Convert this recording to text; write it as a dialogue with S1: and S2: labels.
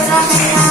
S1: I'm not